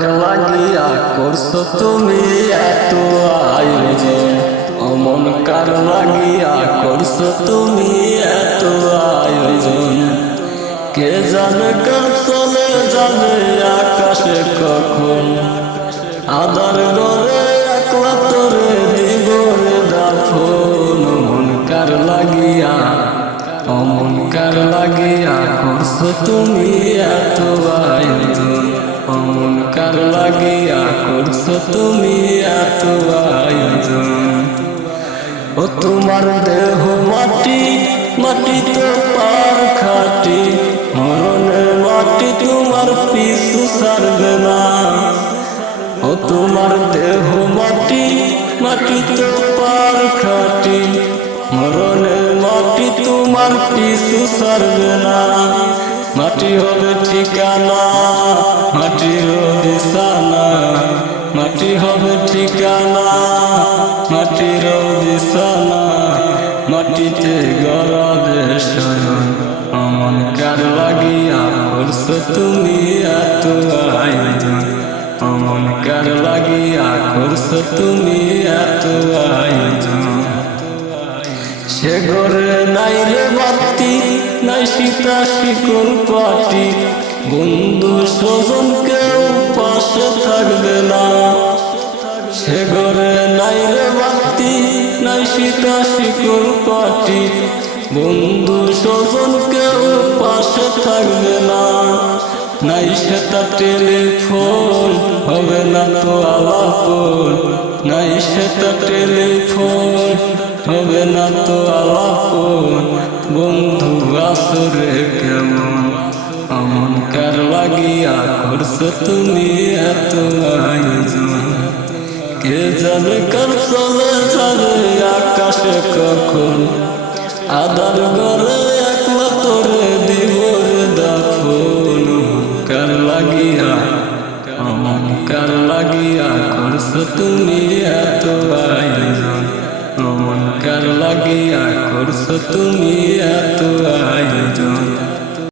কার লাগিয়া করছো তুমি এত আয়োজন, অমন কার লাগিয়া করছো তুমি এত আয়োজন। কে জানে কার চলে যাবে আকাশে কখন, আদার ঘরে একলা তোরে দিব রে দাফন। অমন কার লাগিয়া, অমন কার লাগিয়া করছো তুমি এত আয়োজন, অমন কার লাগিয়া করছো তুমি এত আয়োজন। ও তোমার দেহ মাটি, মাটি তো পার খাটি, মরণের মাটি তোমার পিছু ছাড়বে না। ও তোমার দেহ মাটি, মাটি তো পার খাটি, মরণের মাটি তোমার পিছু ছাড়বে না। মাটি হবে ঠিকানা, মাটির বিছানা, মাটি হবে ঠিকানা, মাটির বিছানা, মাটিতে গড়াবে শয়ন। অমন কার লাগিয়া করছো তুমি এত আয়োজন, অমন কার লাগিয়া করছো তুমি এত আয়োজন। সে ঘরে নাই রে বাতি, নাই সীতা শিকল পাটি, বন্ধু স্বজন কেউ পাশে থাকবে না। সে ঘরে নাই রে বাতি, নাই সীতা শিকল পাটি, বন্ধু স্বজন কেউ পাশে থাকবে না। নাই সেটা টেলিফোন, হবে না তো আলাপন, নাই সেটা টেলিফোন, হবে না তো আলাপন। বন্ধু আসরে কেমন, অমন কার লাগিয়া করছো তুমি এত আয়োজন। কে জানে কার চলে যাবে আকাশে কখন, আদার ঘরে একলা তোরে দিব রে দাফন। কার লাগিয়া, অমন কার লাগিয়া করছো তুমি এত আয়োজন, অমন কার লাগিয়া করছো তুমি এত আয়োজন।